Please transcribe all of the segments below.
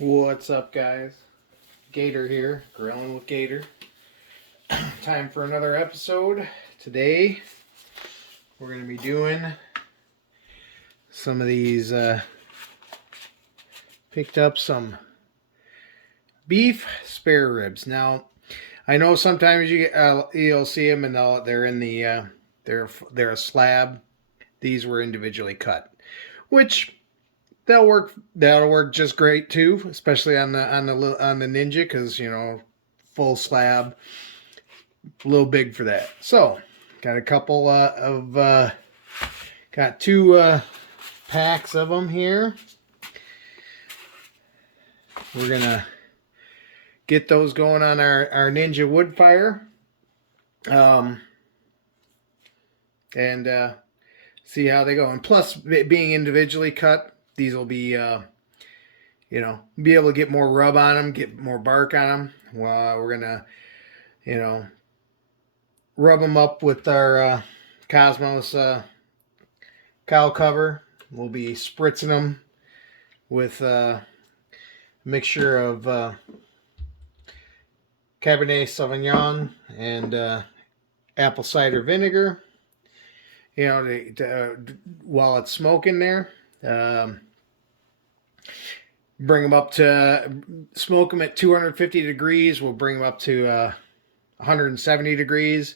What's up, guys? Gator here, grilling with Gator. Time for another episode. Today, we're going to be doing some of these, picked up some beef spare ribs. Now, I know sometimes you'll see them and they're in the, they're a slab. These were individually cut, which that'll work just great too, especially on the Ninja, because full slab, a little big for that. So got a couple got two packs of them here. We're gonna get those going on our Ninja Woodfire, and see how they go. And plus, being individually cut, these will be be able to get more rub on them, get more bark on them. Well, we're gonna rub them up with our Cosmos cow cover. We'll be spritzing them with a mixture of Cabernet Sauvignon and apple cider vinegar. While it's smoking there. Bring them up to smoke them at 250 degrees. We'll bring them up to 170 degrees.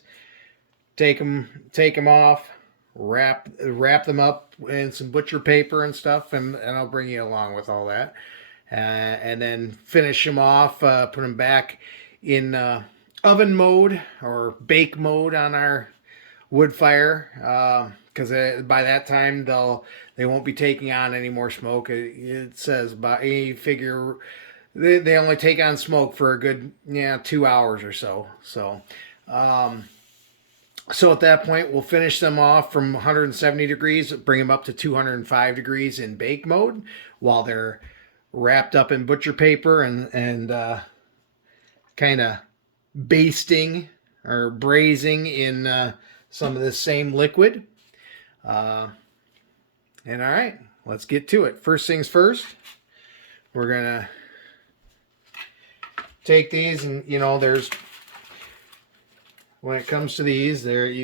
Take them off. Wrap them up in some butcher paper and stuff, and I'll bring you along with all that. And then finish them off. Put them back in oven mode or bake mode on our wood fire, because by that time they won't be taking on any more smoke. It says about, you figure they only take on smoke for a good 2 hours or so. So at that point we'll finish them off from 170 degrees, bring them up to 205 degrees in bake mode while they're wrapped up in butcher paper and kind of basting or braising in some of this same liquid. And all right, let's get to it. First things first, we're gonna take these, and there's, when it comes to these, there's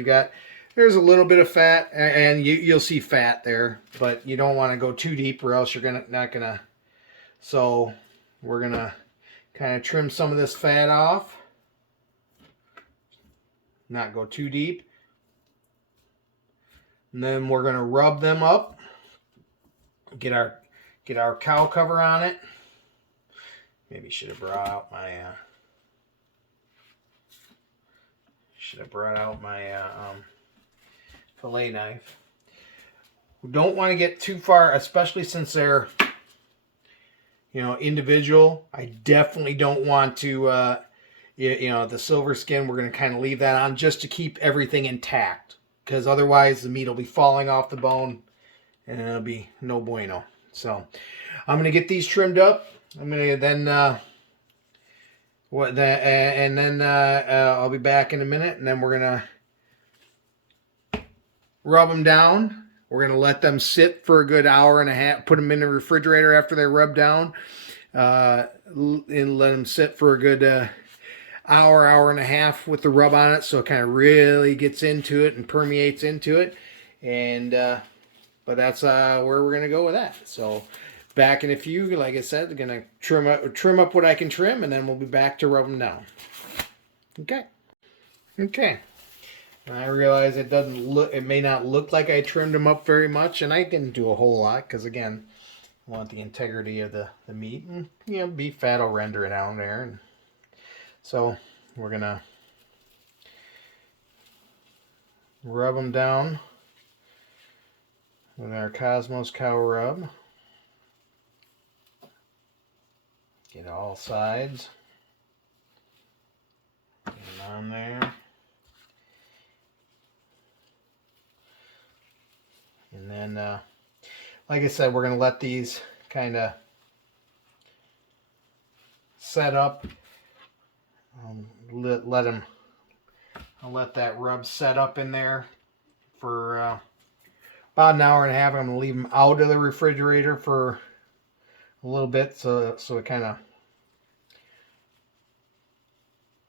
a little bit of fat, and you'll see fat there, but you don't want to go too deep or else you're not gonna. So we're gonna kind of trim some of this fat off, not go too deep. And then we're going to rub them up. Get our cow cover on it. Maybe should have brought out my fillet knife. We don't want to get too far, especially since they're individual. I definitely don't want to the silver skin. We're going to kind of leave that on just to keep everything intact, because otherwise the meat will be falling off the bone and it'll be no bueno. So I'm going to get these trimmed up. I'm going to then I'll be back in a minute, and then we're going to rub them down. We're going to let them sit for a good hour and a half, put them in the refrigerator after they're rubbed down, and let them sit for a good hour and a half with the rub on it, so it kind of really gets into it and permeates into it. And but that's where we're gonna go with that. So back in a few, like I said, gonna trim up what I can trim, and then we'll be back to rub them down. Okay. I realize it may not look like I trimmed them up very much, and I didn't do a whole lot, because again, I want the integrity of the meat, and beef fat will render it out there. And so we're going to rub them down with our Cosmos cow rub. Get all sides. Get them on there. And then, like I said, we're going to let these kind of set up. I'll let that rub set up in there for about an hour and a half. I'm going to leave them out of the refrigerator for a little bit so it kind of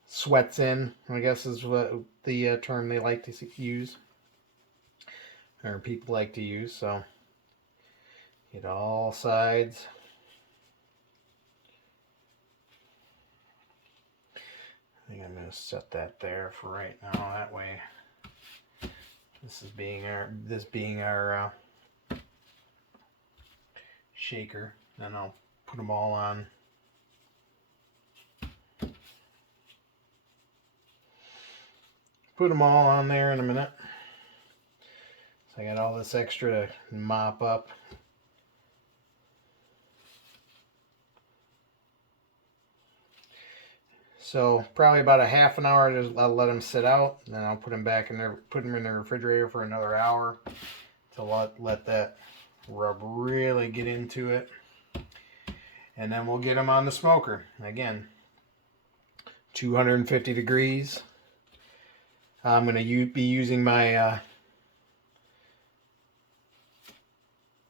sweats in, I guess is what the term they like to use, or people like to use. So get all sides. I think I'm going to set that there for right now. That way, this being our shaker. Then I'll put them all on. Put them all on there in a minute. So I got all this extra to mop up. So probably about a half an hour. I'll let them sit out. Then I'll put them back in there. Put them in the refrigerator for another hour to let that rub really get into it. And then we'll get them on the smoker. Again, 250 degrees. I'm going to be using my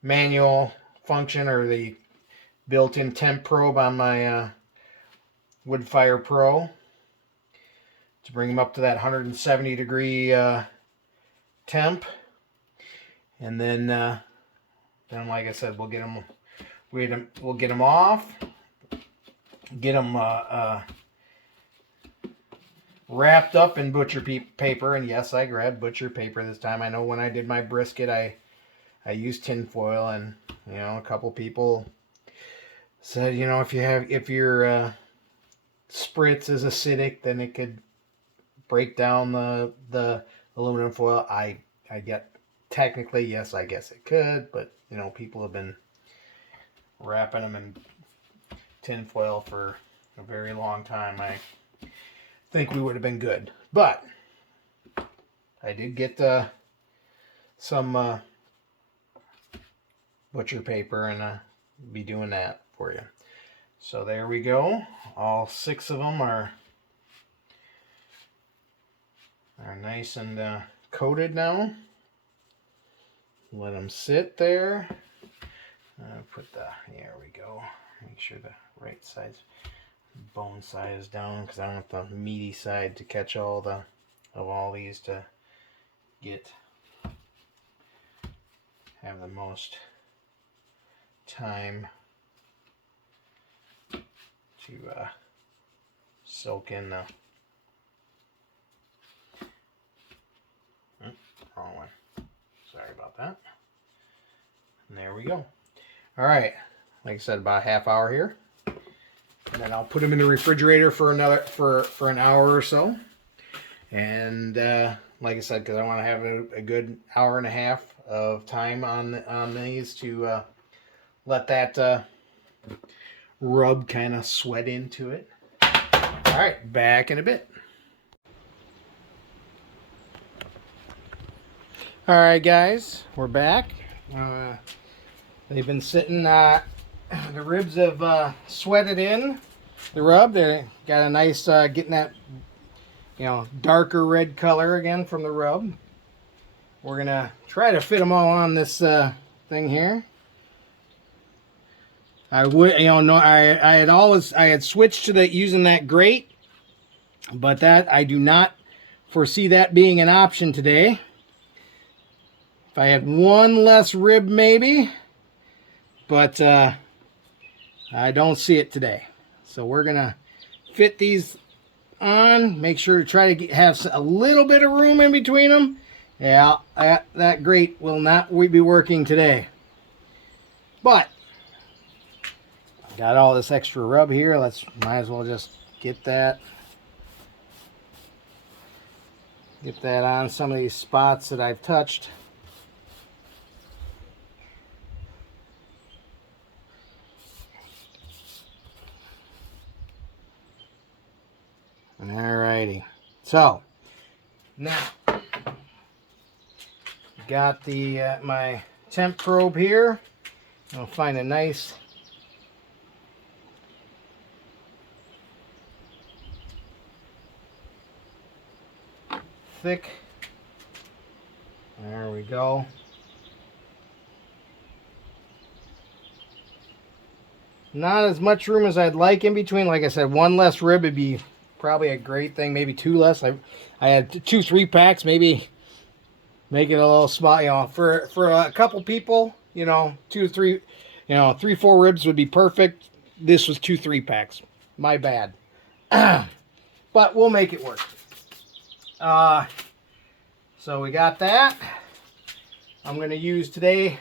manual function, or the built-in temp probe on my Woodfire Pro to bring them up to that 170 degree temp. And then like I said, we'll get them off, get them wrapped up in butcher paper. And yes, I grabbed butcher paper this time. I know when I did my brisket, I used tin foil, and a couple people said, if your spritz is acidic, then it could break down the aluminum foil. I get technically, yes, I guess it could, but people have been wrapping them in tin foil for a very long time. I think we would have been good, but I did get some butcher paper, and be doing that for you. So there we go. All 6 of them are nice and coated now. Let them sit there. There we go. Make sure the right side's bone side is down, because I don't want the meaty side to catch all these to have the most time to soak in the wrong one. Sorry about that. And there we go. All right, like I said, about a half hour here, and then I'll put them in the refrigerator for an hour or so. And like I said, because I want to have a good hour and a half of time on these to let that rub kind of sweat into it. All right, back in a bit. All right, guys, we're back. They've been sitting. The ribs have sweated in the rub. They got a nice getting that darker red color again from the rub. We're gonna try to fit them all on this thing here. I would, I had switched to using that grate, but that I do not foresee that being an option today. If I had one less rib, maybe, but I don't see it today. So we're gonna fit these on. Make sure to try to have a little bit of room in between them. Yeah, that grate will not be working today, but got all this extra rub here. Might as well just get that on some of these spots that I've touched. Alrighty, so now got the my temp probe here. I'll find a nice thick. There we go. Not as much room as I'd like in between. Like I said, one less rib would be probably a great thing. Maybe two less. I had 2 3 packs. Maybe make it a little small. You know, for a couple people, you know, 2 3, you know, 3 4 ribs would be perfect. This was 2 3 packs. My bad. But we'll make it work. So we got that. I'm going to use today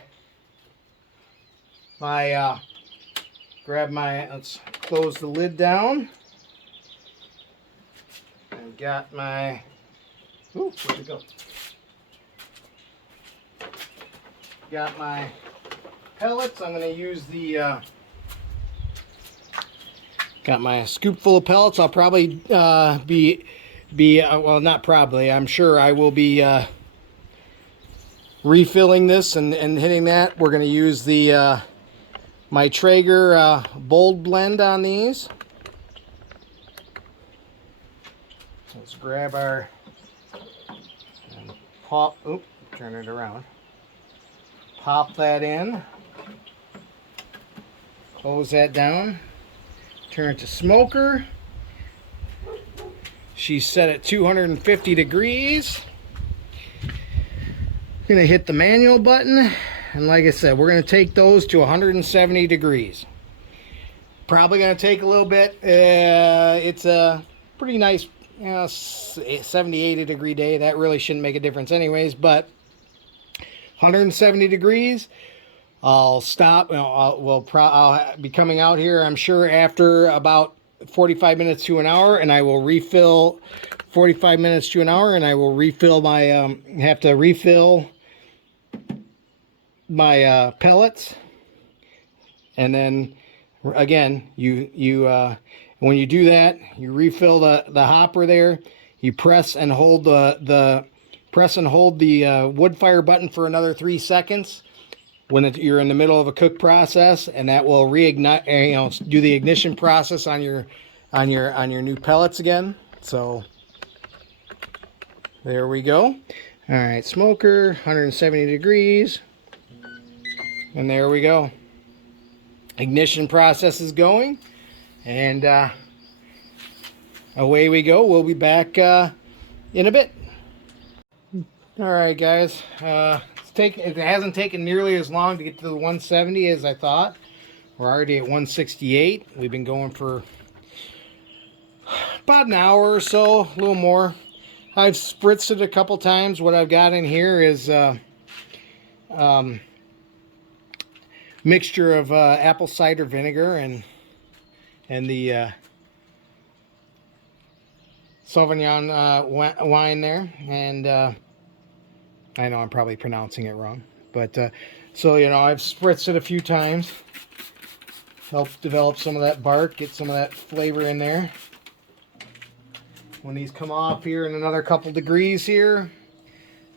my, let's close the lid down. I've got my, ooh, where'd it go? Got my pellets. I'm going to use the, got my scoop full of pellets. I'll probably well, not probably, I'm sure I will be refilling this and hitting that. We're going to use the my Traeger bold blend on these. Let's grab our and pop, oop, turn it around. Pop that in. Close that down. Turn it to smoker. She's set at 250 degrees. I'm going to hit the manual button. And like I said, we're going to take those to 170 degrees. Probably going to take a little bit. It's a pretty nice 70, 80 degree day. That really shouldn't make a difference anyways. But 170 degrees. I'll stop. I'll be coming out here, I'm sure, after about 45 minutes to an hour, and I will refill 45 minutes to an hour, and I will refill my have to refill my pellets. And then again, when you do that, you refill the hopper there. You press and hold the Woodfire button for another 3 seconds when you're in the middle of a cook process, and that will reignite, do the ignition process on your new pellets again. So there we go. All right, smoker, 170 degrees, and there we go. Ignition process is going, and away we go. We'll be back in a bit. All right, guys. It hasn't taken nearly as long to get to the 170 as I thought. We're already at 168. We've been going for about an hour or so, a little more. I've spritzed it a couple times. What I've got in here is mixture of apple cider vinegar and the Sauvignon wine there, and I know I'm probably pronouncing it wrong, but so I've spritzed it a few times, helped develop some of that bark, get some of that flavor in there. When these come off here in another couple degrees here,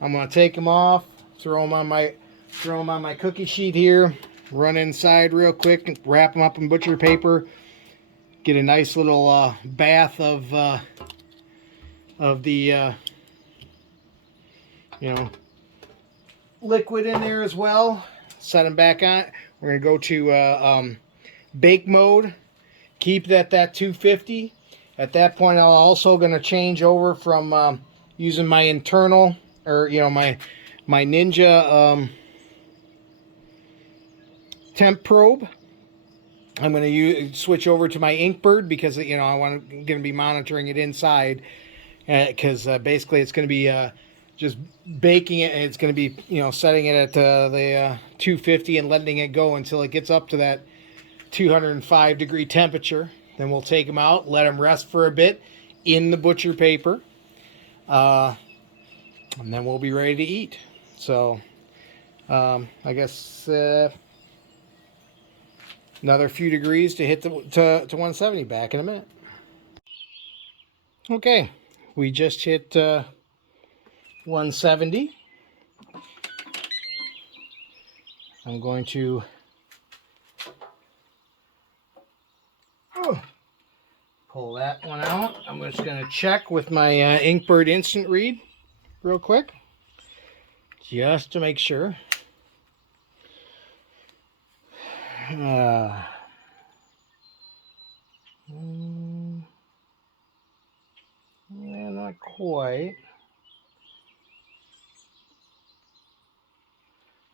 I'm going to take them off, throw them on my cookie sheet here, run inside real quick, and wrap them up in butcher paper, get a nice little bath of the liquid in there as well. Set them back on. We're going to go to bake mode. Keep that 250. At that point, I'm also going to change over from using my internal, or my Ninja temp probe. I'm going to switch over to my Inkbird because I'm going to be monitoring it inside, because basically it's going to be just baking it, and it's going to be setting it at the 250 and letting it go until it gets up to that 205 degree temperature. Then we'll take them out, let them rest for a bit in the butcher paper, and then we'll be ready to eat. So I guess another few degrees to hit to 170. Back in a minute. Okay, we just hit 170. I'm going to pull that one out. I'm just going to check with my Inkbird Instant Read real quick, just to make sure. quite.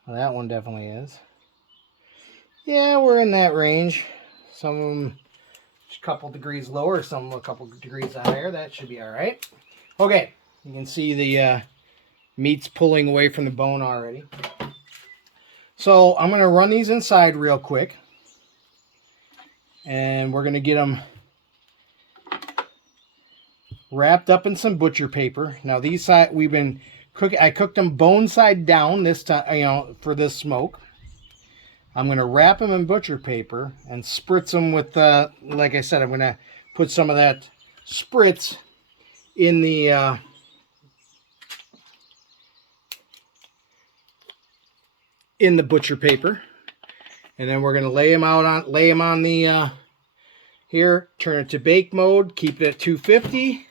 Well, that one definitely is. Yeah, we're in that range. Some of them a couple degrees lower, some of them a couple degrees higher. That should be all right. Okay, you can see the meat's pulling away from the bone already. So I'm going to run these inside real quick. And we're going to get them wrapped up in some butcher paper. Now these side we've been cooking. I cooked them bone side down this time, for this smoke. I'm going to wrap them in butcher paper and spritz them with, like I said, I'm going to put some of that spritz in the butcher paper, and then we're going to lay them on the here. Turn it to bake mode. Keep it at 250.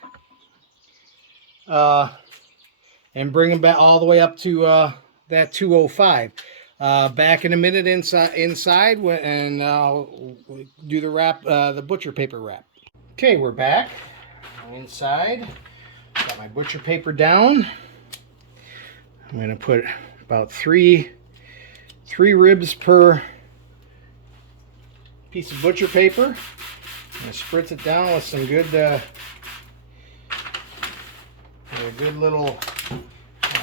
And bring them back all the way up to that 205. Back in a minute inside and I'll do the wrap, the butcher paper wrap. Okay, we're back. I'm inside. Got my butcher paper down. I'm going to put about three ribs per piece of butcher paper. I'm going to spritz it down with some good, a good little,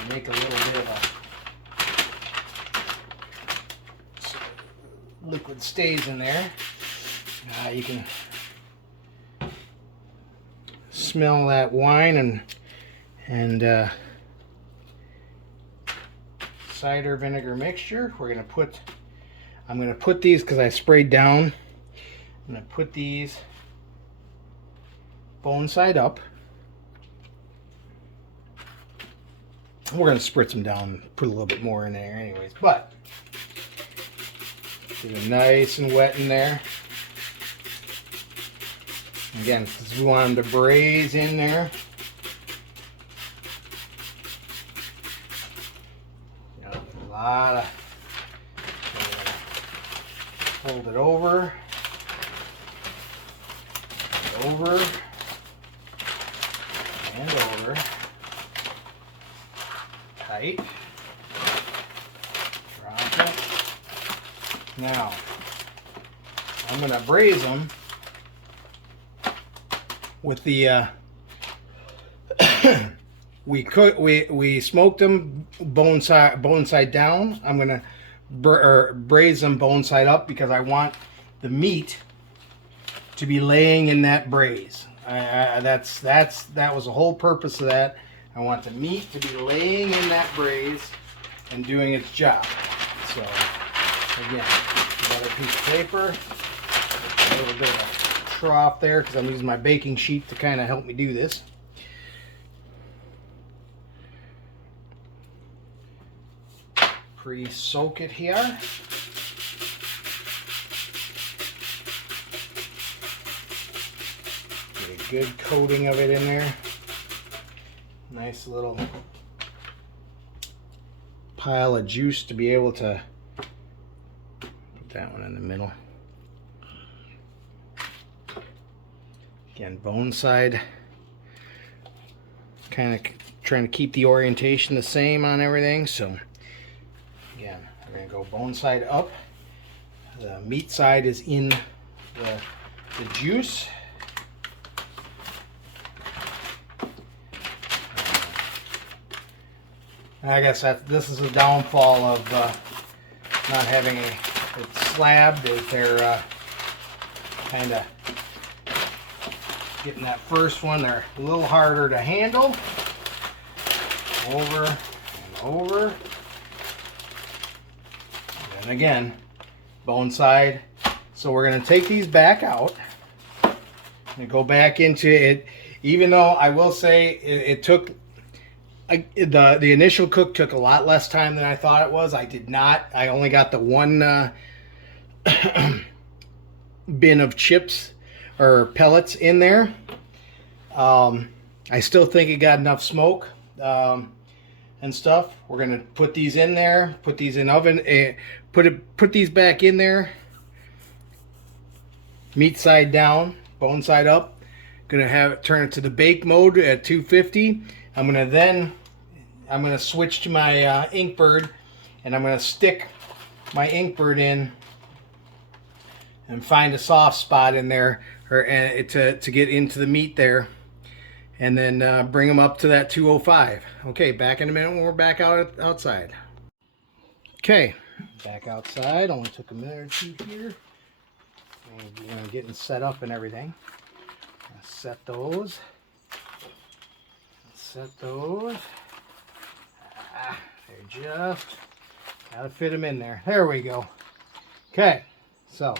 make a little bit of a liquid stays in there. You can smell that wine and cider vinegar mixture. I'm going to put these, because I sprayed down, I'm going to put these bone side up. We're going to spritz them down, put a little bit more in there anyways, but get it nice and wet in there. Again, because we want them to braise in there. A lot of, hold it over, and over. Tight. Drop it. Now, I'm going to braise them with the we smoked them bone side down. I'm going to braise them bone side up because I want the meat to be laying in that braise. That was the whole purpose of that. I want the meat to be laying in that braise and doing its job. So, again, another piece of paper, a little bit of a trough there because I'm using my baking sheet to kind of help me do this. Pre-soak it here. Get a good coating of it in there. Nice little pile of juice to be able to put that one in the middle. Again, bone side, kind of trying to keep the orientation the same on everything. So again, we're going to go bone side up. The meat side is in the juice. I guess this is a downfall of not having it slabbed, is they're kind of getting that first one. They're a little harder to handle. Over and over. And again, bone side. So we're going to take these back out and go back into it. Even though I will say it took... the initial cook took a lot less time than I thought it was. I only got the one bin of chips or pellets in there. I still think it got enough smoke and stuff. We're gonna put these in there, put these in oven, put these back in there. Meat side down, bone side up. Gonna have it turn it to the bake mode at 250. I'm gonna switch to my Inkbird, and I'm gonna stick my Inkbird in and find a soft spot in there, or to get into the meat there, and then bring them up to that 205. Okay, back in a minute when we're back outside. Okay, back outside. Only took a minute or two here. And getting set up and everything. Set those. Set those. They're just gotta fit them in there. There we go. Okay, so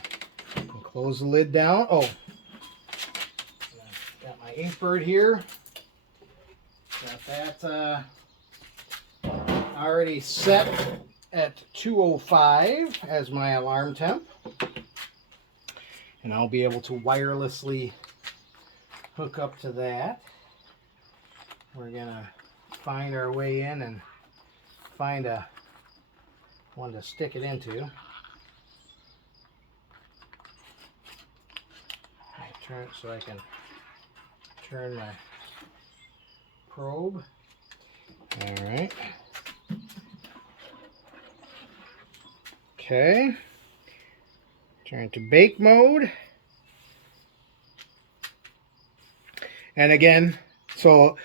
close the lid down. Oh, got my Inkbird here. Got that already set at 205 as my alarm temp, and I'll be able to wirelessly hook up to that. We're gonna find our way in and find a one to stick it into. Turn it so I can turn my probe. All right. Okay. Turn to bake mode. And again, so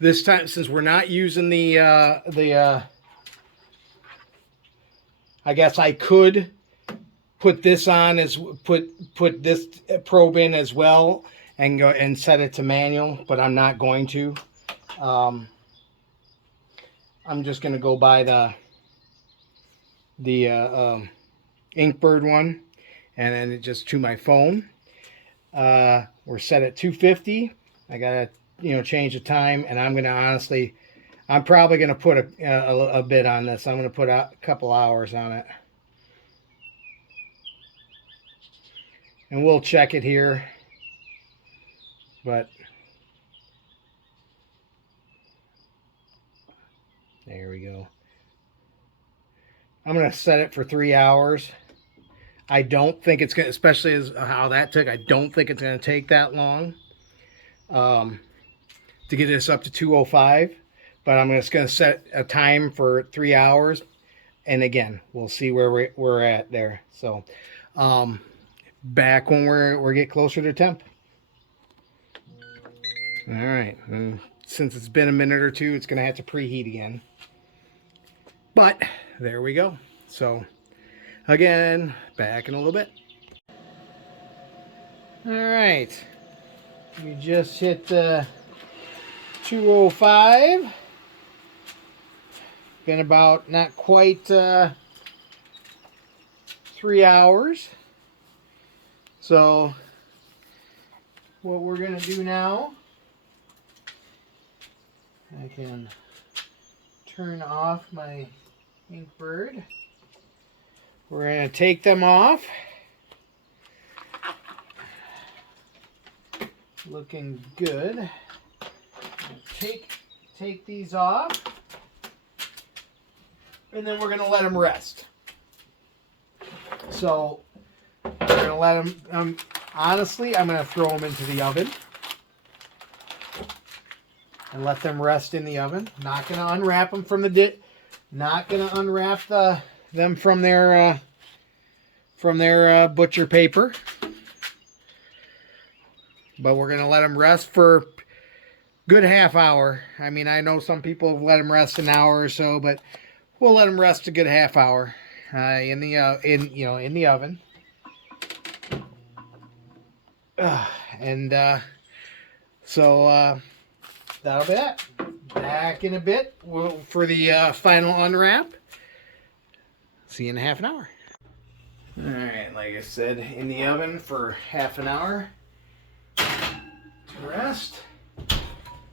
this time, since we're not using the I guess I could put this on as put this probe in as well and go and set it to manual, but I'm not going to. I'm just going to go by the Inkbird one, and then it just to my phone. We're set at 250. I gotta change the time, and I'm probably gonna put a bit on this. I'm gonna put a couple hours on it. And we'll check it here, but there we go. I'm going to set it for 3 hours. I don't think it's going to, especially as how that took, I don't think it's going to take that long to get this up to 205, but I'm just going to set a time for 3 hours. And again, we'll see where we're at there. So, back when we get closer to temp. All right, and since it's been a minute or two, it's going to have to preheat again. But there we go. So again, back in a little bit. All right, we just hit 205. Been about not quite 3 hours. So what we're going to do now, I can turn off my Inkbird. We're going to take them off. Looking good. Take these off. And then we're going to let them rest. So we're going to let them, honestly, I'm going to throw them into the oven and let them rest in the oven. Not going to unwrap them from the not going to unwrap them from their butcher paper. But we're going to let them rest for good half hour. I mean, I know some people have let them rest an hour or so, but we'll let them rest a good half hour in the oven. So that'll be it. Back in a bit for the final unwrap. See you in half an hour. All right, like I said, in the oven for half an hour to rest.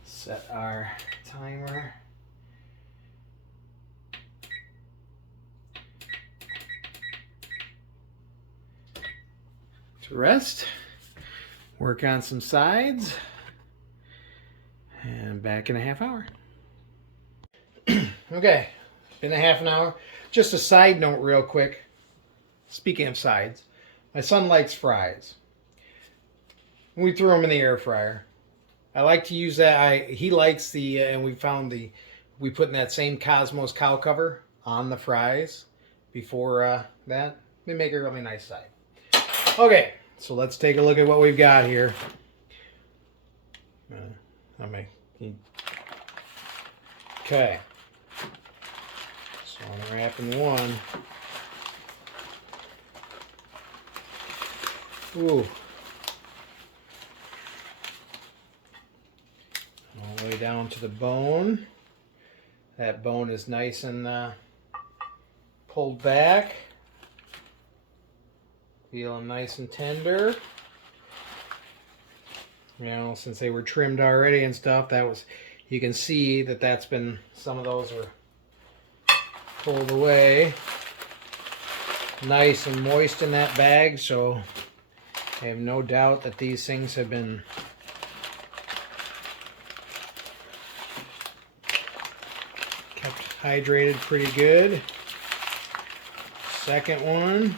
Set our timer. To rest. Work on some sides. And back in a half hour. Okay, been a half an hour. Just a side note real quick. Speaking of sides, my son likes fries. We threw them in the air fryer. I like to use that. He likes the and we found we put in that same Cosmos cow cover on the fries before that. We make a really nice side. Okay, so let's take a look at what we've got here. Okay. So I'm wrapping one. Ooh. All the way down to the bone. That bone is nice and pulled back. Feeling nice and tender. You know, since they were trimmed already and stuff, you can see that that's been, some of those were pulled away. Nice and moist in that bag, so I have no doubt that these things have been kept hydrated pretty good. Second one.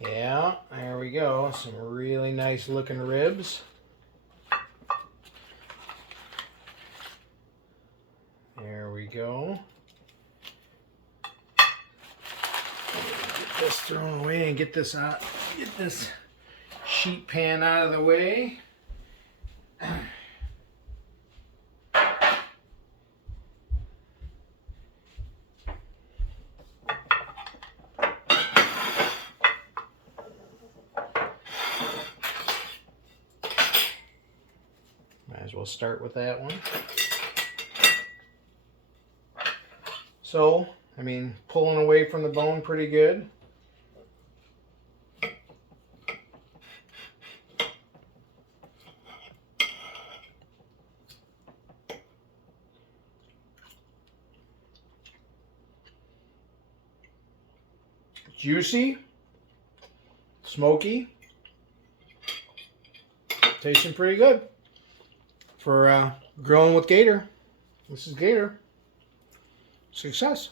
Yeah, there we go. Some really nice looking ribs. There we go. Get this thrown away and get this out. Get this sheet pan out of the way. Might as well start with that one. So, I mean, pulling away from the bone pretty good. Juicy, smoky, tasting pretty good for grilling with gator. This is gator. Success.